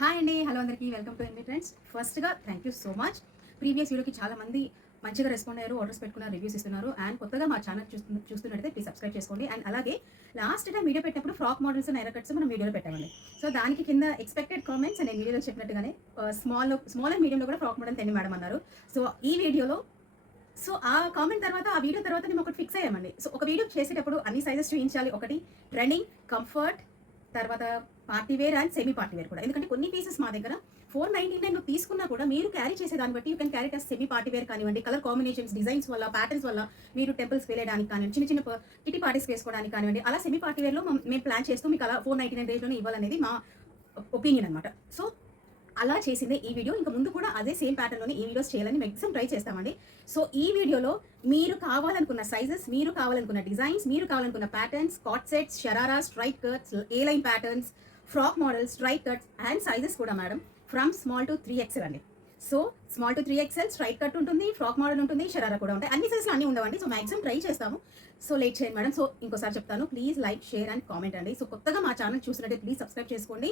Hi అండి, hello అందరికీ, welcome to N V trends. ఫస్ట్గా thank you so much. Previous వీడియోకి చాలా మంది మంచిగా రెస్పాండ్ అయ్యారు, ఆర్డర్స్ పెట్టుకున్నారు, రివ్యూస్ ఇస్తున్నారు. అండ్ కొత్తగా మా ఛానల్ చూస్తున్నట్టయితే ప్లీజ్ సబ్స్క్రైబ్ చేసుకోండి. అండ్ అలాగే లాస్ట్ టైం వీడియో పెట్టినప్పుడు frock models and air cuts మనం వీడియోలో పెట్టామండి. సో దానికి కింద ఎక్స్పెక్టెడ్ కామెంట్స్ నేను వీడియోలో చెప్పినట్టుగానే స్మాల్ అండ్ మీడియంలో కూడా ఫ్రాక్ మోడల్ తెండి మేడం అన్నారు. సో ఈ వీడియోలో ఆ కామెంట్ తర్వాత ఆ వీడియో తర్వాత మేము ఒకటి ఫిక్స్ అయ్యామండి. సో ఒక వీడియో చేసేటప్పుడు అన్ని సైజెస్ చూపించాలి. ఒకటి ట్రెండింగ్, కంఫర్ట్, తర్వాత party wear and semi party wear కూడా. ఎందుకంటే కొన్ని పీసెస్ మా దగ్గర 499 తీసుకున్నా కూడా మీరు క్యారీ చేసేదాన్ని బట్టి you can carry as semi party wear కానివ్వండి, కలర్ కాంబినేషన్స్, డిజైన్స్ వల్ల, ప్యాటర్న్స్ వల్ల మీరు టెంపుల్స్ వెళ్ళడానికి కానివ్వండి, చిన్న చిన్న కిటీ పార్టీస్ వేసుకోవడానికి కానివ్వండి, అలా సెమీ పార్టీ వేర్లో మేము ప్లాన్ చేస్తూ మీకు అలా 499 రేంజ్లోనే ఇవ్వాలనేది మా ఒపీనియన్ అనమాట. సో అలా చేసిందే ఈ వీడియో. ఇంకా ముందు కూడా అదే సేమ్ ప్యాటర్న్లోనే ఈ వీడియోస్ చేయాలని మ్యాక్సిమం ట్రై చేస్తామండి. సో ఈ వీడియోలో మీరు కావాలనుకున్న సైజెస్, మీరు కావాలనుకున్న డిజైన్స్, మీరు కావాలనుకున్న ప్యాటర్న్స్, కాట్ sets, sharara, straight cuts, A line patterns, frock models, straight cuts and sizes కూడా madam from small to 3XL అండి. So small to 3XL straight cut ఉంటుంది, ఫ్రాక్ మోడల్ ఉంటుంది, షరారా కూడా ఉంటాయి. అన్ని సైజెస్ అన్నీ ఉండవండి. సో మ్యాక్సిమం ట్రై చేస్తాము. సో లేట్ చేయండి మేడం. సో ఇంకోసారి చెప్తాను, please like, share and comment అండి. సో కొత్తగా మా ఛానల్ చూసినట్టే ప్లీజ్ సబ్స్క్రైబ్ చేసుకోండి.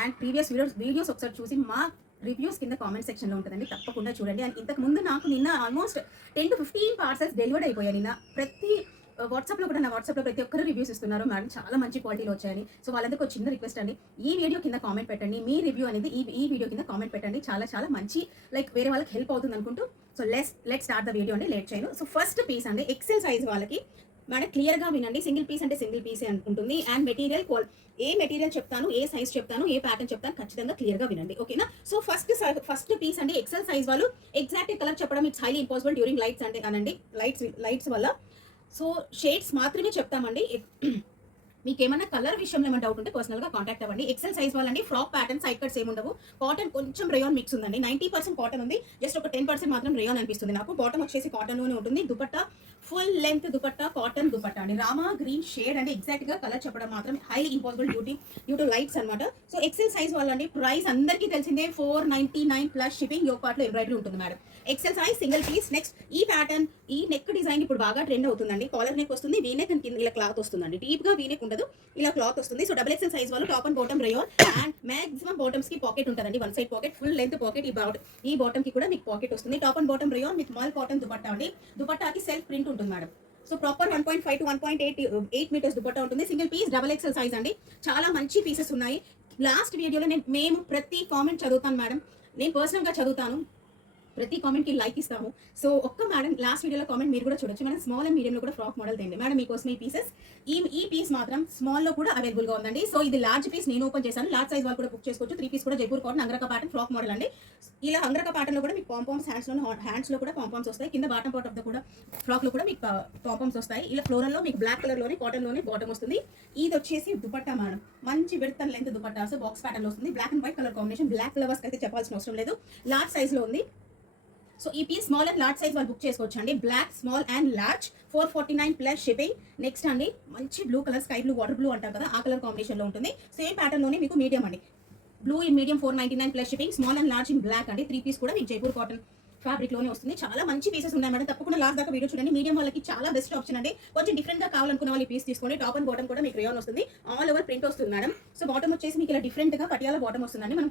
అండ్ ప్రీవియస్ వీడియోస్ ఒకసారి చూసి మా రివ్యూస్ కింద కామెంట్ సెక్షన్లో ఉంటుందండి, తప్పకుండా చూడండి. అండ్ ఇంతకు ముందు నాకు నిన్న ఆల్మోస్ట్ 10 to 15 పార్సల్స్ డెలివర్డ్ అయిపోయాయి. నిన్న ప్రతి వాట్సాప్లో కూడా నా వాట్సాప్లో ప్రతి ఒక్కరు రివ్యూస్ ఇస్తున్నారు మేడం, చాలా మంచి క్వాలిటీలో వచ్చాయని. సో వాళ్ళందరికీ ఒక చిన్న రిక్వెస్ట్ అండి, ఈ వీడియో కింద కామెంట్ పెట్టండి. మీ రివ్యూ అనేది ఈ వీడియో కింద కామెంట్ పెట్టండి. చాలా చాలా మంచి వేరే వాళ్ళకి హెల్ప్ అవుతుంది అనుకుంటూ. So let start the video అండి, లేట్ చేయను. సో ఫస్ట్ పీస్ అండి ఎక్సెల్ సైజ్ వాళ్ళకి మేడం క్లియర్గా వినండి. సింగిల్ పీస్ అంటే సింగిల్ పీసే ఉంటుంది. అండ్ మెటీరియల్ ఏ మెటీరియల్ చెప్తాను, ఏ సైజ్ చెప్తాను, ఏ ప్యాటర్న్ చెప్తాను, ఖచ్చితంగా క్లియర్గా వినండి, ఓకేనా. సో ఫస్ట్ పీస్ అండి ఎక్సెల్ సైజ్ వాళ్ళు ఎగ్జాక్ట్ కలర్ చెప్పడం it's highly impossible during lights అంటే అనండి, లైట్స్ వల్ల. సో షేడ్స్ మాత్రమే చెప్తామండి. మీకు ఏమైనా కలర్ విషయంలో ఏమైనా డౌట్ ఉంటే పర్సనల్గా కాంటాక్ట్ అవ్వండి. ఎక్సెల్ సైజ్ వాళ్ళండి. ఫ్రాక్ ప్యాటర్న్ సైడ్ కట్స్ ఏమి ఉండవు. కాటన్ కొంచెం రేయాన్ మిక్స్ ఉందండి. 90% కాటన్ ఉంది, జస్ట్ ఒక 10% మాత్రం రేయాన్ అనిపిస్తుంది నాకు. బాటమ్ వచ్చేసి కాటన్లోనే ఉంటుంది. Dupatta full length dupatta, cotton dupatta అండి. రామా గ్రీన్ షేడ్ అండి. ఎగ్జాక్ట్గా కలర్ చెప్పడం మాత్రం highly impossible due to lights అనమాట. సో ఎక్సెల్ సైజ్ వాళ్ళండి. ప్రైస్ అందరికీ తెలిసిందే 499 ప్లస్ షిప్పింగ్. యోగ్ పార్ట్లో ఎంబ్రాయిడరీ ఉంటుంది madam. XL size single piece. Next ఈ ప్యాటర్న్, ఈ నెక్ డిజైన్ ఇప్పుడు బాగా ట్రెండ్ అవుతుందండి. కాలర్ నెక్ వస్తుంది, వీ నెక్ కింద ఇలా క్లాత్ వస్తుందండి. డీప్ గా వీ నెక్ ఉండదు, ఇలా క్లాత్ వస్తుంది. సో డబుల్ ఎక్సెల్ సైజ్ వాళ్ళు top and bottom rayon and maximum bottoms కి పాకెట్ ఉంటుందండి. One side pocket, full length pocket. ఈ బాటమ్ కి కూడా మీకు పాకెట్ వస్తుంది. Top and bottom rayon with mul cotton dupatta అండి. దుపట్టాకి సెల్ఫ్ ప్రింట్ ఉంటుంది madam. So proper 1.5 to 1.8 meters dupatta ఉంటుంది. Single piece, double XL size అండి. చాలా మంచి పీసెస్ ఉన్నాయి. లాస్ట్ వీడియోలో మేము ప్రతి కామెంట్ చదువుతాను మేడం, నేను పర్సనల్గా చదువుతాను. ప్రతి కామెంట్కి లైక్ ఇస్తాము. సో ఒక్క మేడం లాస్ట్ వీడియోలో కామెంట్ మీరు కూడా చూడొచ్చు మేడం. స్మాల్ అండ్ మీడియంలో కూడా ఫ్రాక్ మోడల్ తేండి మేడం మీకోసం ఈ పీసెస్. ఈ పీస్ మాత్రం స్మాల్లో కూడా అవైలబుల్గా ఉందండి. సో ఇది లార్జ్ పీస్ నేను ఓపెన్ చేశాను. లార్జ్ సైజ్ వాళ్ళు కూడా బుక్ చేసుకోవచ్చు. 3 పీస్ కూడా Jaipur cotton angrakha pattern frock model అండి. ఇలా అంగరక ప్యాటర్న్లో కూడా మీకు పాంపామ్స్ హ్యాండ్స్లో కూడా పాంపామ్స్ వస్తాయి. కింద బాటమ్ పార్ట్ ఆఫ్ ద కూడా ఫ్రాక్లో కూడా మీకు పాంపామ్స్ వస్తాయి. ఇలా ఫ్లోరల్లో మీకు బ్లాక్ కలర్లోనే కాటన్లోనే బాటమ్ వస్తుంది. ఇది వచ్చేసి దుపట్టా మేడం, మంచి width and length dupatta. So box ప్యాటర్న్లో వస్తుంది. Black and white colour combination. Black flowers అయితే చెప్పాల్సిన అవసరం లేదు. లార్జ్ సైజ్లో ఉంది. సో ఈ piece small and large size వాళ్ళు బుక్ చేసుకోవచ్చు అండి. Black, small and large, 449 plus shipping. Next అండి మంచి blue colour, sky blue, water blue అంటారు కదా, ఆ కలర్ కాంబినేషన్లో ఉంటుంది. సేమ్ ప్యాటర్న్లోనే మీకు మీడియం అండి. Blue in medium 499 plus shipping. Small and large in black అండి. 3 పీస్ కూడా మీకు జైపూర్ కాటన్ ఫ్యాబ్రిక్ లోనే వస్తుంది. చాలా మంచి పీసెస్ ఉన్నాయి మేడం, తప్పకుండా లాస్ట్ దాకా వీడియో చూడండి. మీడియం వాళ్ళకి చాలా బెస్ట్ ఆప్షన్ అండి. కొంచెం డిఫరెంట్ గా కావాలనుకున్న వాళ్ళు పీస్ తీసుకోండి. టాప్ అండ్ బాటమ్ కూడా మీకు రేయాన్ వస్తుంది. ఆల్ ఓవర్ ప్రింట్ వస్తుంది మేడం. సో బాటమ్ వచ్చేసి మీకు ఇలా డిఫరెంట్ గా పటియాల బాటమ్ వస్తుందండి. మనం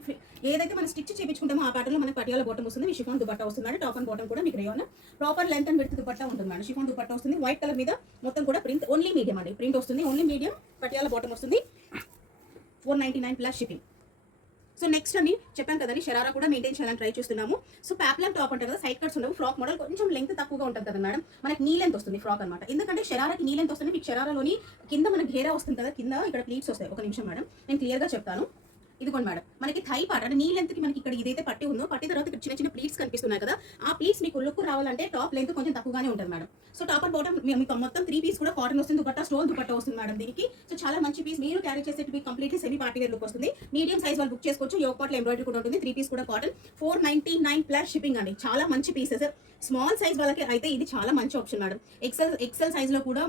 ఏదైతే మనం స్టిచ్ చేయించుకుంటామో ఆ ప్యాటర్న్ లో మనకి పటియాల బాటమ్ వస్తుంది. మీ షిఫాన్ దుపట్టా వస్తుంది. టాప్ అండ్ బాటమ్ కూడా మీకు rayon proper length and width dupatta ఉంటుంది మేడం. షిఫాన్ దుపట్టా వస్తుంది. వైట్ కలర్ మీద మొత్తం కూడా ప్రింట్. ఓన్లీ మీడియం అండి ప్రింట్ వస్తుంది. ఓన్లీ మీడియం పటియాల బాటమ్ వస్తుంది. 499 ప్లస్ షిప్పింగ్. సో నెక్స్ట్ అండి చెప్పాను కదండి, షరారా కూడా మెయింటైన్ చేయాలని ట్రై చేస్తున్నాము. సో ప్యాప్లం టాప్ ఉంటుంది కదా, సైడ్ కట్స్ ఉండవు. ఫ్రాక్ మోడల్ కొంచెం లెంత్ తక్కువగా ఉంటుంది కదా మేడం, మనకి నీ లెంత్ వస్తుంది ఫ్రాక్ అనమాట. ఎందుకంటే షరారాకి నీ లెంత్ వస్తుంది. మీకు షరారాలోని కింద మనకి ఘేరా వస్తుంది కదా, కింద ఇక్కడ ప్లీట్స్ వస్తాయి. ఒక నిమిషం మేడం, నేను క్లియర్గా చెప్తాను. ఇదిగోండి మేడం, మనకి థై పార్ట్ అంటే నీ లెంత్ కి మనకి ఇక్కడ ఇదైతే పట్టి ఉందో, పట్టి తర్వాత ఇక్కడ చిన్న చిన్న ప్లీట్స్ కనిపిస్తున్నాయి కదా, ఆ ప్లీట్స్ మీకు లుక్ రావాలంటే టాప్ లెంత్ కొంచెం తక్కువగానే ఉంటుంది madam. So top and bottom మీకు మొత్తం 3 పీస్ కూడా కాటన్ వస్తుంది. దుపట్టా స్టోన్ దుపట్టా వస్తుంది మేడం దీనికి. సో చాలా మంచి పీస్, మీరు క్యారీ చేసేది మీకు completely semi party wear look వస్తుంది. మీడియం సైజ్ వాళ్ళు బుక్ చేసుకోవచ్చు. యోగ్ పార్ట్లో ఎంబ్రాయిడరీ కూడా ఉంటుంది. 3 పీస్ కూడా కాటన్. 499 ప్లస్ షిప్పింగ్ అండి. చాలా మంచి పీసెస్. స్మాల్ సైజ్ వాళ్ళకి అయితే ఇది చాలా మంచి ఆప్షన్ మేడం. ఎక్సెల్ సైజ్ లో కూడా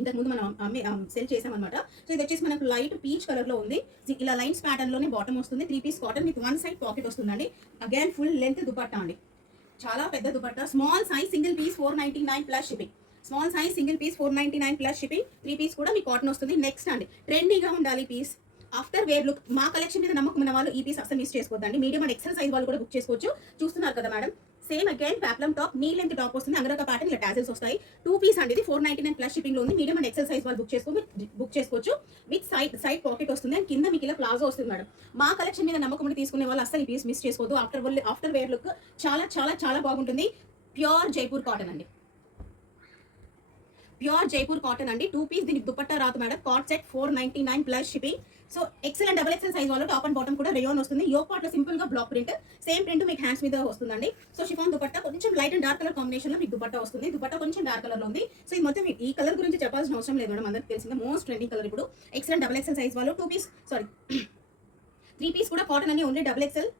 ఇంతకుముందు మనం సెల్ చేసామన్నమాట. సో ఇది వచ్చేసి మనకు లైట్ పీచ్ కలర్ లో ఉంది. ఇలా లైన్స్ ప్యాటర్న్ లోనే బాటమ్ వస్తుంది. 3 piece cotton with one side pocket వస్తుందండి. అగైన్ ఫుల్ లెంత్ దుపట్టా అండి, చాలా పెద్ద dupatta. Small size single piece 499 plus shipping. Small size single piece 499 plus shipping. 3 piece కూడా మీకు కాటన్ వస్తుంది. నెక్స్ట్ అండి ట్రెండీగా ఉండాలి పీస్, ఆఫ్టర్ వేర్ లుక్ మా కలెక్షన్ మీద నమ్మకం ఉన్న వాళ్ళు ఈ పీస్ అసలు మిస్ చేసుకోవద్దండి. మీడియం అండ్ ఎక్సెల్ సైజ్ వాళ్ళు కూడా బుక్ చేసుకోవచ్చు. చూస్తున్నారు కదా madam, same again peplum top knee length top వస్తుంది. అంగరక ప్యాటర్న్ ఇలా టాజల్స్ వస్తాయి. 2 పీస్ అండి, ఇది 499 ప్లస్ షిప్పింగ్ లో ఉంది. మీడియం అండ్ ఎక్సెల్ సైజ్ వాళ్ళు బుక్ చేసుకోవచ్చు. విత్ సైడ్ పాకెట్ వస్తుంది అండ్ కింద మీకు ఇలా ప్లాజో వస్తుంది మేడం. మా కలెక్షన్ మీద నమ్మకం ఉండి తీసుకునే వాళ్ళు అసలు ఈ పీస్ మిస్ చేసుకోవద్దు. ఆఫ్టర్ వేర్ లుక్ చాలా చాలా చాలా బాగుంటుంది. ప్యూర్ జైపూర్ కాటన్ అండి, ప్యూర్ జైపూర్ కాటన్ అండి. 2 పీస్ దీనికి దుపట్టా రాదు madam. Cord set 499 plus shipping. So XL and double XL size వాళ్ళు టాప్ అండ్ బాటమ్ కూడా రేయాన్ వస్తుంది. యోక్ పార్ట్ లో సింపుల్ గా బ్లాక్ ప్రింట్, సేమ్ ప్రింట్ మీకు హ్యాండ్స్ మీద వస్తుందండి. సో షిఫాన్ దుపట్టా కొంచెం light and dark colour combination లో మీకు దుపట్టా వస్తుంది. దుపట్టా కొంచెం డార్క్ కలర్ లో ఉంది. సో ఇది మొత్తం ఈ కలర్ గురించి చెప్పాల్సిన అవసరం లేదు మేడం, అందరికి తెలిసింది మోస్ట్ ట్రెండింగ్ కలర్ ఇప్పుడు. XL and double XL size వాళ్ళు 3 పీస్ కూడా కాటన్ అని, only double XL.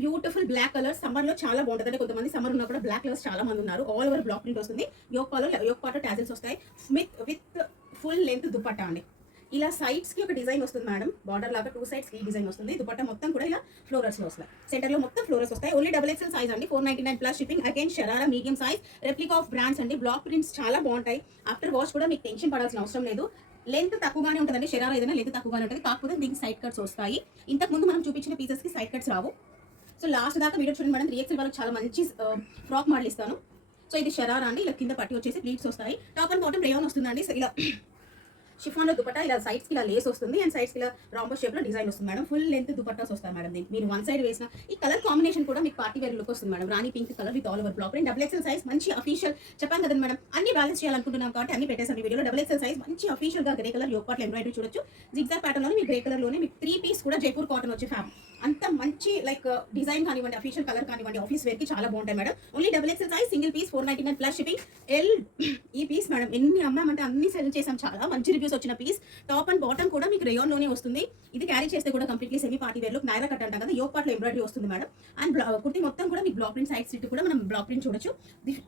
Beautiful black colour, summer లో చాలా బాగుంటుంది. అంటే కొంతమంది సమ్మర్ ఉన్నా కూడా బ్లాక్ కలర్స్ చాలా మంది ఉన్నారు. ఆల్ ఓవర్ బ్లాక్ ప్రింట్ వస్తుంది. యోక్ పార్ట్ టాజల్స్ వస్తాయి. విత్ ఫుల్ లెంత్ దుపట్టా అండి. ఇలా సైడ్స్ కి ఒక డిజైన్ వస్తుంది మేడం, బార్డర్ లాగా 2 సైడ్స్ కి డిజైన్ వస్తుంది. దుపట్టా మొత్తం కూడా ఇలా ఫ్లోరల్స్ లో వస్తాయి. సెంటర్ లో మొత్తం ఫ్లోరల్స్ వస్తాయి. ఓన్లీ డబుల్ ఎక్సెల్ సైజ్ అండి, 499 plus shipping. Again sharara medium size, replica of brands అండి. బ్లాక్ ప్రింట్స్ చాలా బాగుంటాయి. ఆఫ్టర్ వాష్ కూడా మీకు టెన్షన్ పడాల్సిన అవసరం లేదు. లెంత్ తక్కువగానే ఉంటుందండి, షరారా ఏదైనా లెంత్ తక్కువగానే ఉంటుంది. కాకపోతే దీనికి సైడ్ కట్స్ వస్తాయి. ఇంతకు ముందు మనం చూపించిన పీసెస్ కి సైడ్ కట్స్ రావు. సో లాస్ట్ దాకా వీడియో చూడండి మేడం. 3XL వాళ్ళకి చాలా మంచి ఫ్రాక్ మోడల్ ఇస్తాను. సో ఇది షరారా అండి, ఇలా కింద పట్టి వచ్చేసి ప్లీట్స్ వస్తాయి. టాప్ అండ్ బాటమ్ రేయాన్ వస్తుందండి. సో ఇలా షిఫాన్ లో దుపట్టా ఇలా సైడ్స్ కి ఇలా లేస్ వస్తుంది అండ్ సైడ్స్ కి ఇలా రాంబో షేప్ లో డిజైన్ వస్తుంది మేడం. ఫుల్ లెంత్ దుపట్టాస్ వస్తాయి మేడం. దీనికి మీరు వన్ సైడ్ వేసిన ఈ కలర్ కాంబినేషన్ కూడా మీకు పార్టీ వేర్ లుక్ వస్తుంది madam. Rani pink colour with all over black print. Double XL size మంచి అఫీషియల్ చెప్పాను కదా మేడం, అన్ని బ్యాలెన్స్ చేయాలనుకుంటున్నాం కాబట్టి అన్ని పెట్టేసాను ఈ వీడియోలో. డబుల్ ఎక్సెల్ సైజ్ మంచి అఫీషియల్ గా grey colour yoke part embroidery చూడొచ్చు. జిగ్జాగ్ ప్యాటర్న్ లోనే మీకు గ్రే కలర్ లోనే మీకు 3 పీస్ కూడా జైపూర్ కాటన్ వచ్చే ఫ్యాబ్రిక్. అంత మంచి లైక్ డిజైన్ కానివ్వండి, అఫీషియల్ కలర్ కానివ్వండి, ఆఫీస్ వేర్ కి చాలా బాగుంటాయి madam. Only double XL size, single piece 499 plus shipping. ఈ పీస్ మేడం ఎన్ని అమ్మామంటే అన్ని సెల్ చేసాం, చాలా మంచి రివ్యూస్ వచ్చిన పీస్. టాప్ అండ్ బాటమ్ కూడా మీకు రేయాన్ లోనే వస్తుంది. ఇది క్యారీ చేస్తే కూడా కంప్లీట్లీ సెమీ పార్టీ వేర్ లో నైరా కట్ అంటాం కదా, యోక్ పార్ట్ లో ఎంబ్రాయిడరీ వస్తుంది మేడం. అండ్ కుర్తి మొత్తం కూడా మీకు బ్లాక్ ప్రింట్ సైడ్ సిట్ కూడా మనం బ్లాక్ ప్రింట్ చూడొచ్చు.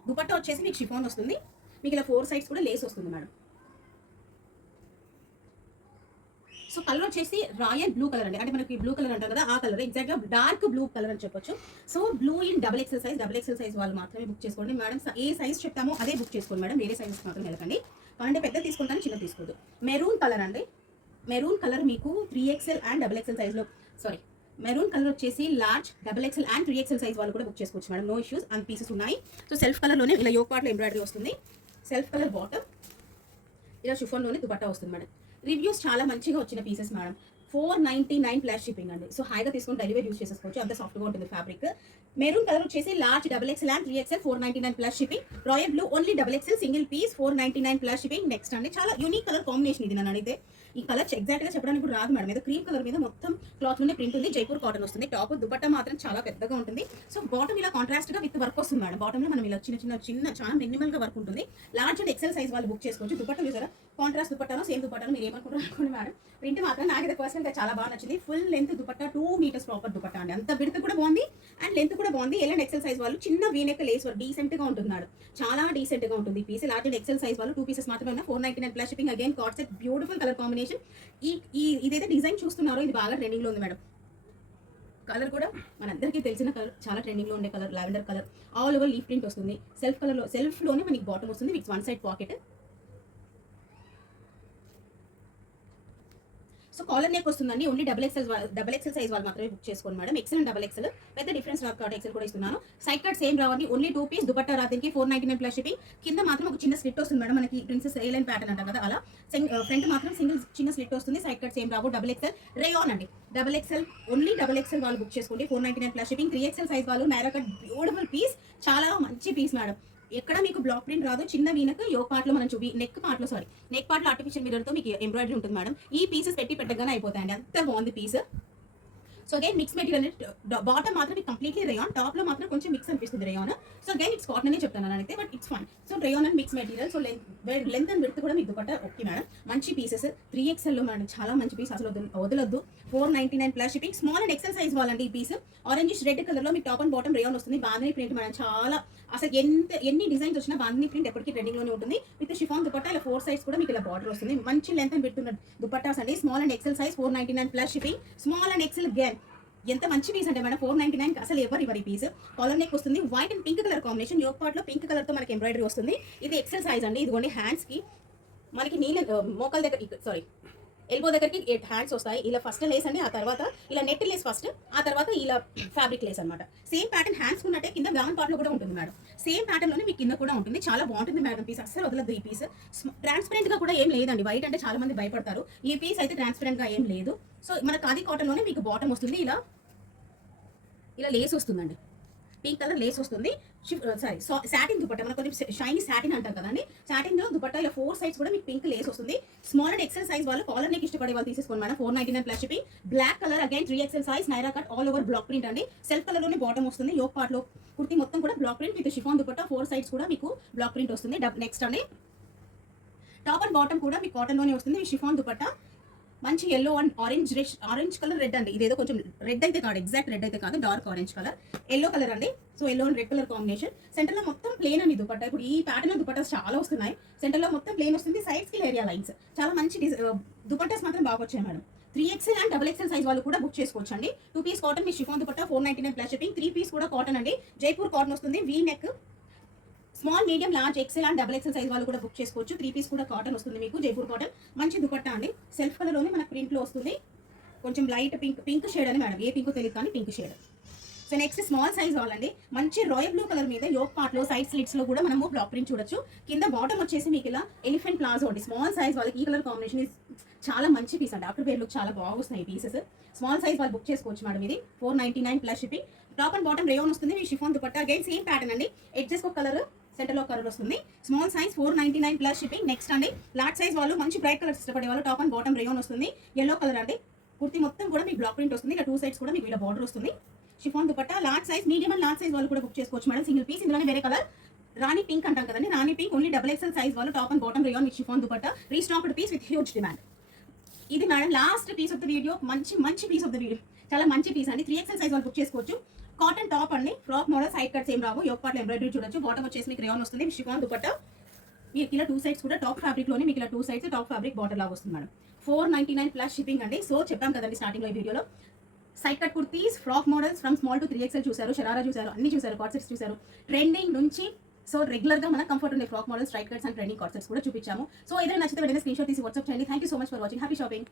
దుపట్టా వచ్చేసి మీకు షిఫాన్ వస్తుంది. మీకు ఇలా 4 సైడ్స్ కూడా లేస్ వస్తుంది మేడం. సో కలర్ వచ్చేసి రాయల్ బ్లూ కలర్ అండి, అంటే మనకి బ్లూ కలర్ అంటారు కదా ఆ కలర్, ఎగ్జాక్ట్ గా డార్క్ బ్లూ కలర్ అని చెప్పొచ్చు. So blue in double XL size వాళ్ళు మాత్రమే బుక్ చేసుకోండి మేడం. ఏ సైజ్ చెప్తామో అదే బుక్ చేసుకోండి మేడం, వేరే సైజెస్ మాత్రం వెళ్ళకండి. అంటే పెద్ద తీసుకుంటాను, చిన్న తీసుకోవద్దు. మెరూన్ కలర్ అండి, మెరూన్ కలర్ మీకు 3XL and double XL size లో, మెరూన్ కలర్ వచ్చేసి large, double XL and 3XL size వాళ్ళు కూడా బుక్ చేసుకోవచ్చు madam. No issues, and pieces ఉన్నాయి. సో సెల్ఫ్ కలర్ లోనే ఇలా యోక్ పార్ట్ లో ఎంబ్రాయిడరీ వస్తుంది. సెల్ఫ్ కలర్ బాటమ్, ఇలా షిఫాన్ లోనే దుపట్టా వస్తుంది మేడం. రివ్యూస్ చాలా మంచిగా వచ్చిన పీసెస్ మేడం. 499 ప్లస్ షిప్పింగ్ అండి. సో హాయిగా తీసుకొని డెలివరీ యూస్ చేసుకోవచ్చు, అంత సాఫ్ట్గా ఉంటుంది ఫ్యాబ్రిక్. మెరూన్ కలర్ వచ్చేసి large, double XL and 3XL 499 plus shipping. Royal blue only double XL single piece 499 plus shipping. Next అండి చాలా యూనిక్ కలర్ కాంబినేషన్ ఇది. నన్ను అడిగితే ఈ కలర్ ఎగ్జాక్ట్ గా చెప్పడానికి కూడా రాదు మేడం. ఏదో క్రీమ్ కలర్ మీద మొత్తం క్లాత్ లోనే ప్రింట్ ఉంది. జైపూర్ కాటన్ వస్తుంది. టాప్ దుపట్టా మాత్రం చాలా పెద్దగా ఉంటుంది. సో బాటమ్ ఇలా కాంట్రాస్ట్ గా విత్ వర్క్ వస్తుంది మేడం. బాటమ్ లో మనం ఇలా చిన్న చాలా మినిమల్ గా వర్క్ ఉంటుంది. లార్జ్ అండ్ ఎక్సెల్ సైజ్ వాళ్ళు బుక్ చేసుకోవచ్చు. దుపట్టా చూసారా, కాంట్రాస్ట్ దుపట్టాను, సేమ్ దుపట్టాను, మీరు ఏమనుకుంటారు అనుకోండి మేడం. ప్రింట్ మాత్రం నాకైతే పర్సనల్ గా చాలా బాగా నచ్చింది. Full length dupatta, 2 metres proper dupatta అండి. అంత విడ్త్ కూడా బాగుంది అండ్ లెంత్ కూడా బాగుంది. ఎల్ అండ్ ఎక్సెల్ సైజ్ వాళ్ళు చిన్న వీనెక్ లేస్ డీసెంట్ గా ఉంటున్నాడు, చాలా డీసెంట్ గా ఉంటుంది piece. Large and XL size వాళ్ళు 2 పీసెస్ మాత్రమే ఉన్నాయి. 499 plus shipping. Again cord set, beautiful colour combination. ఇదైతే డిజైన్ చూస్తున్నారో ఇది బాగా ట్రెండింగ్ లో ఉంది మేడం. కలర్ కూడా మనందరికీ తెలిసిన కలర్, చాలా ట్రెండింగ్ లో ఉండే colour, lavender colour. All over leaf print వస్తుంది. సెల్ఫ్ లోనే మనకి బాటమ్ వస్తుంది with one side pocket. So collar neck వస్తుందండి. ఓన్లీ డబుల్ ఎక్సెల్ సైజ్ వాళ్ళు మాత్రమే బుక్ చేసుకోండి madam. XL and double XL పెద్ద డిఫరెన్స్ రాదు కాబట్టి ఎక్సెల్ కూడా ఇస్తున్నాను. సైడ్ కట్ సేమ్ రావాలి. ఓన్లీ 2 పీస్ దుపట్టా రాత్రికి 499 ప్లస్ షిప్పింగ్. కింద మాత్రం ఒక చిన్న స్లిట్ వస్తుంది మేడం, మనకి ప్రిన్సెస్ ఏలైన్ ప్యాటర్న్ అంటాం కదా అలా. ఫ్రంట్ మాత్రం సింగిల్ చిన్న స్లిట్ వస్తుంది. సైడ్ కట్ సేమ్ రావు. డబుల్ ఎక్సెల్ రేయాన్ అండి. ఓన్లీ డబుల్ ఎక్సెల్ వాళ్ళు బుక్ చేసుకోండి 499 ప్లస్ షిప్పింగ్. 3XL సైజ్ వాళ్ళు నైరా కట్ బ్యూటిఫుల్ పీస్, చాలా మంచి పీస్ మేడం. ఎక్కడ మీకు బ్లాక్ ప్రింట్ రాదు. చిన్న వీనకు యోక్ పార్ట్ లో మనం నెక్ పార్ట్ లో ఆర్టిఫిషియల్ మిర్రర్ తో మీకు ఎంబ్రాయిడరీ ఉంటుంది మేడం. ఈ పీసెస్ పెట్టగానే అయిపోతాయండి, అంత బాగుంది piece. So again mix material, bottom మాత్రం కంప్లీట్లీ రేయాన్, టాప్ లో మాత్రం కొంచెం మిక్స్ అనిపిస్తుంది rayon. So again it's cotton అనే చెప్తాను అయితే, but it's fine. So rayon and mix material. So length and width కూడా మీకు దుపట్టా ఓకే మేడం. మంచి పీసెస్ 3XL లో మేడం, చాలా మంచి పీస్, అసలు వదలొద్దు. 499 plus shipping. Small and XL size వాళ్ళండి. ఈ పీస్ ఆరెంజ్ రెడ్ కలర్ లో మీకు టాప్ అండ్ బాటమ్ రేయాన్ వస్తుంది. బాంధనీ ప్రింట్ మేడం, చాలా అసలు ఎన్ని డిజైన్స్ వచ్చినా బాంధనీ ప్రింట్ ఎప్పటికీ ట్రెండింగ్ లోనే ఉంటుంది. విత్ షిఫాన్ దుపట్టా ఇలా 4 సైడ్స్ కూడా మీకు ఇలా బార్డర్ వస్తుంది. మంచి లెంత్ అండ్ విడ్త్ ఉన్న దుపట్టాస్ అండి. Small and XL size 499 plus shipping. Small and XL గేమ్ ఎంత మంచి పీస్ అంటే మేడం 499 అసలు ఎవరి పీస్. కాలర్ నెక్ వస్తుంది. White and pink colour combination. Yoke part లో పింక్ కలర్ తో మనకి ఎంబ్రాయిడరీ వస్తుంది. ఇది ఎక్సెల్ సైజ్ అండి. ఇదిగోండి హ్యాండ్స్ కి మనకి మోకాల దగ్గర ఎల్బో దగ్గరికి హ్యాండ్స్ వస్తాయి. ఇలా ఫస్ట్ లేస్ అండి, ఆ తర్వాత ఇలా నెట్ లేస్ ఫస్ట్, ఆ తర్వాత ఇలా ఫ్యాబ్రిక్ లేస్ అనమాట. సేమ్ ప్యాటర్న్ హ్యాండ్స్ ఉన్నట్టే కింద గౌన్ పార్ట్ లో కూడా ఉంటుంది మేడం. సేమ్ ప్యాటర్న్ లోనే మీకు కింద కూడా ఉంటుంది. చాలా బాగుంటుంది మేడం పీస్, అస్సలు వదలదు ఈ పీస్. ట్రాన్స్పరెంట్ గా కూడా ఏం లేదండి. వైట్ అంటే చాలా మంది భయపడతారు, ఈ పీస్ అయితే ట్రాన్స్పరెంట్ గా ఏం లేదు. సో మన ఖాదీ కాటన్ లోనే మీకు బాటమ్ వస్తుంది, ఇలా ఇలా లేస్ వస్తుందండి, పింక్ కలర్ లేస్ వస్తుంది. సాటిన్ దుపట్టా, మనకు కొంచెం షైనీ సాటిన్ అంటారు కదండి, సాటిన్ లో దుపట్టా ఇలా 4 సైడ్స్ కూడా మీకు పింక్ లేస్ వస్తుంది. స్మాల్ అండ్ ఎక్సెల్ సైజ్ వాళ్ళు, కాలర్ నెక్ ఇష్టపడే వాళ్ళు తీసుకోండి madam. 499 plus shipping. Black colour again 3XL size, Naira cut all over black print అండి. సెల్ఫ్ కలర్ లోనే బాటమ్ వస్తుంది. యోక్ పార్ట్ లో కుర్తి మొత్తం కూడా black print with chiffon dupatta, 4 sides కూడా మీకు బ్లాక్ ప్రింట్ వస్తుంది. నెక్స్ట్ అండి టాప్ అండ్ బాటమ్ కూడా మీకు కాటన్ లోనే వస్తుంది. షిఫాన్ దుపట్టా మంచి yellow and orange colour red అండి. ఇదేదో కొంచెం రెడ్ అయితే కాదు, ఎగ్జాక్ట్ రెడ్ అయితే కాదు, dark orange colour, yellow colour అండి. So yellow and red colour combination. Centre లో మొత్తం ప్లేన్ అండి దుపట్టా. ఇప్పుడు ఈ ప్యాటర్న్ దుపట్టాస్ చాలా వస్తున్నాయి. సెంటర్ లో మొత్తం ప్లేన్ వస్తుంది, సైడ్స్ కి ఏరియా లైన్స్. చాలా మంచి దుపట్టాస్ మాత్రం బాగా వచ్చాయి madam. 3XL and XXL size వాళ్ళు కూడా బుక్ చేసుకోవచ్చు అండి. 2 పీస్ కాటన్ మీ chiffon dupatta 499 plus shipping. 3 piece కూడా కాటన్ అండి, జైపూర్ కాటన్ వస్తుంది. V neck, small medium large XL and XXL size వాళ్ళు కూడా బుక్ చేసుకోవచ్చు. 3 పీస్ కూడా కాటన్ వస్తుంది మీకు, జైపూర్ కాటన్. మంచి దుపట్టా అండి, సెల్ఫ్ కలర్ లోనే మనకు ప్రింట్ లో వస్తుంది. కొంచెం లైట్ పింక్ షేడ్ అని మేడం, ఏ పింక్ తెలియదు కానీ pink shade. So next small size వాళ్ళండి, మంచి రాయల్ బ్లూ కలర్ మీద యోక్ పార్ట్ లో సైడ్ స్లిట్స్ లో కూడా మనము బ్లాక్ ప్రింట్ చూడొచ్చు. కింద బాటమ్ వచ్చేసి మీకు ఇలా ఎలిఫెంట్ ప్లాజో అండి. స్మాల్ సైజ్ వాళ్ళకి ఈ కలర్ కాంబినేషన్ చాలా మంచి పీస్ అండి. ఆఫ్టర్ వేర్ లుక్ చాలా బాగున్నాయి పీసెస్. స్మాల్ సైజ్ వాళ్ళు బుక్ చేసుకోవచ్చు మేడం. ఇది 499 plus shipping. Top and bottom rayon వస్తుంది. మీ chiffon dupatta again same pattern అండి, ఎడ్జెస్ ఒక కలర్, సెంటర్ లో కలర్ వస్తుంది. Small size 499 plus shipping. Next అండి లార్జ్ సైజ్ వాళ్ళు, మంచి బ్రైట్ కలర్స్ ఇష్టపడే వాళ్ళు, టాప్ అండ్ బాటమ్ రేయాన్ వస్తుంది. ఎల్లో కలర్ అండి. కుర్తి మొత్తం కూడా మీకు బ్లాక్ ప్రింట్ వస్తుంది. ఇలా 2 సైడ్స్ కూడా మీకు ఇలా బార్డర్ వస్తుంది. Chiffon dupatta large size, medium and large size వాళ్ళు కూడా బుక్ చేసుకోవచ్చు మేడం. Single piece. ఇందులోనే వేరే కలర్ రాణి పింక్ అంటాం కదండి, rani pink only XXL size వాళ్ళు, top and bottom rayon with chiffon dupatta. Restocked piece with huge demand. ఇది madam last piece of the video, మంచి పీస్ ఆఫ్ ద వీడియో. చాలా మంచి పీస్ అండి. 3XL సైజ్ వాళ్ళు బుక్ చేసుకోవచ్చు. కాటన్ టాప్ అండి, frock model, side cuts ఏం రావు. యోక్ పార్ట్ ఎంబ్రాయిడరీ చూడొచ్చు. బాటమ్ వచ్చేసి మీకు రేయాన్ వస్తుంది. షిఫాన్ దుపట్టా మీకు ఇలా 2 సైడ్స్ కూడా టాప్ ఫ్యాబ్రిక్ లోనే మీకు ఇలా 2 సైడ్స్ టాప్ ఫ్యాబ్రిక్ బార్డర్ లాగా వస్తుంది మేడం. 499 ప్లస్ షిప్పింగ్ అండి. సో చెప్పాం కదండి స్టార్టింగ్ లో ఈ వీడియోలో, side cut kurtis, frock models from small to 3XL చూసారు, షరారా చూసారు, అన్ని చూసారు, కార్డ్ సెట్స్ చూసారు. ట్రెండింగ్ నుంచి సో రెగ్యులర్ గా మన కంఫర్ట్ ఉండే frock models, straight cuts and trending card sets కూడా చూపించాము. సో ఏదైనా నచ్చితే వెంటనే స్క్రీన్ షాట్ తీసి వాట్సాప్ చేయండి. Thank you so much for watching. Happy shopping.